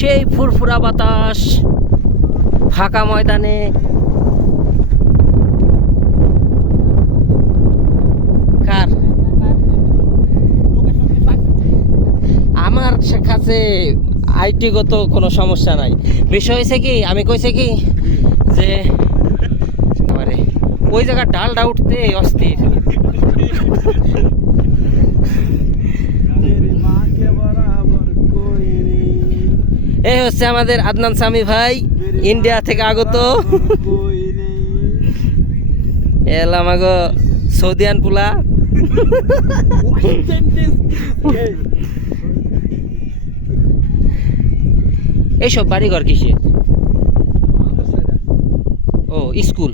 সেই ফুরফুরা বাতাস, ফাঁকা ময়দানে কার আমার কাছে আইটিগত কোনো সমস্যা নাই। বিষয় হয়েছে কি, আমি কইছে কি যে আরে ওই জায়গার ডালটা উঠতে অস্থির। এই হচ্ছে আমাদের আদনান সামি ভাই, ইন্ডিয়া থেকে আগত। এলাম আগো সৌদিয়ান পুলা। এইসব বাড়িঘর কিসে? ও স্কুল।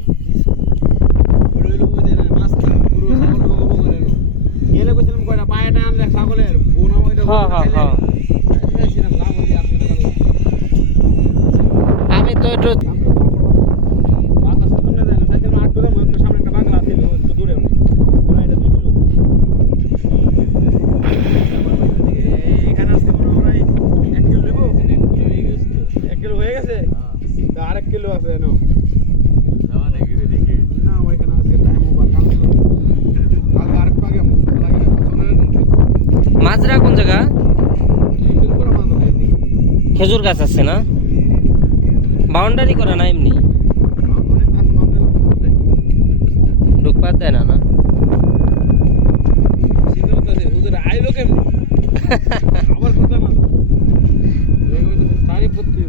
আমি তো একটু আরেক কিলো আছে মাজরা কোন জায়গা? খেজুর গাছ আছে না? বাউন্ডারি করা না, এমনি ঢুকপাত দেয় না না? আইলো কেমনি আমার কথা না তারই পড়তে